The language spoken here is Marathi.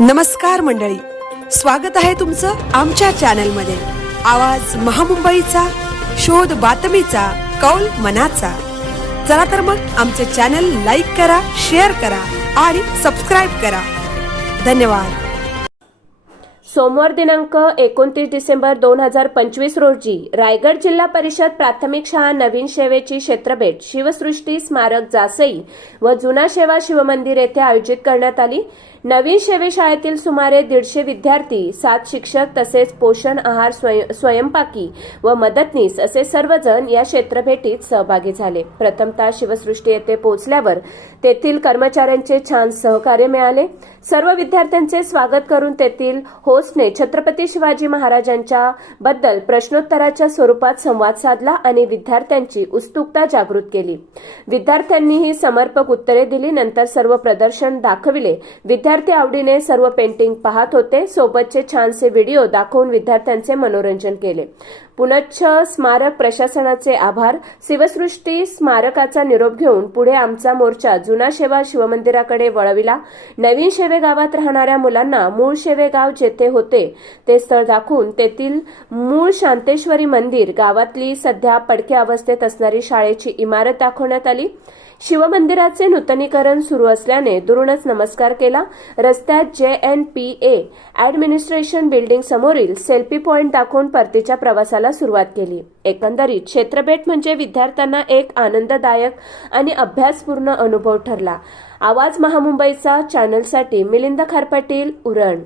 नमस्कार मंडळी, स्वागत आहे तुमचं आमच्या चॅनलमध्ये। आवाज महामुंबईचा, शोध बातमीचा, कौल मनाचा। चला तर मग आमचे चॅनल लाईक करा, शेअर करा आणि सबस्क्राइब करा। धन्यवाद। सोमवार दिनांक 29 डिसेंबर 2025 रोजी रायगड जिल्हा परिषद प्राथमिक शाळा नवीन शेवेची क्षेत्रभेट शिवसृष्टी स्मारक जासई व जुना शेवा शिवमंदिर येथे आयोजित करण्यात आली। नवीन शेवे शाळेतील सुमारे 150 विद्यार्थी, 7 शिक्षक तसेच पोषण आहार स्वयंपाकी व मदतनीस असे सर्वजण या क्षेत्रभेटीत सहभागी झाले। प्रथमतः शिवसृष्टी येथे पोहोचल्यावर तेथील कर्मचाऱ्यांचे छान सहकार्य मिळाले। सर्व विद्यार्थ्यांचे स्वागत करून तेथील होस्टने छत्रपती शिवाजी महाराजांच्या बद्दल प्रश्नोत्तराच्या स्वरूपात संवाद साधला आणि विद्यार्थ्यांची उत्सुकता जागृत केली। विद्यार्थ्यांनीही समर्पक उत्तरे दिली। नंतर सर्व प्रदर्शन दाखविले। विद्यार्थी आवडीने सर्व पेंटिंग पाहत होते। सोबतचे छानसे व्हिडिओ दाखवून विद्यार्थ्यांचे मनोरंजन केले। पुनच्छ स्मारक प्रशासनाचे आभार। शिवसृष्टी स्मारकाचा निरोप घेऊन पुढे आमचा मोर्चा जुना शेवा शिवमंदिराकडे वळविला। नवीन शेवे गावात राहणाऱ्या मुलांना मूळ शेवे गाव जेथे होते ते स्थळ दाखवून तेथील मूळ शांतेश्वरी मंदिर, गावातली सध्या पडक्या अवस्थेत असणारी शाळेची इमारत दाखवण्यात आली। शिवमंदिराचे नूतनीकरण सुरू असल्याने दुरूनच नमस्कार केला। रस्त्यात JNPA ऍडमिनिस्ट्रेशन बिल्डिंग समोरील सेल्फी पॉइंट दाखवून परतीच्या प्रवासाला सुरुवात केली। एकंदरीत क्षेत्रभेट म्हणजे विद्यार्थ्यांना एक आनंददायक आणि अभ्यासपूर्ण अनुभव ठरला। आवाज महामुंबईचा चॅनलसाठी मिलिंद खारपाटील, उरण।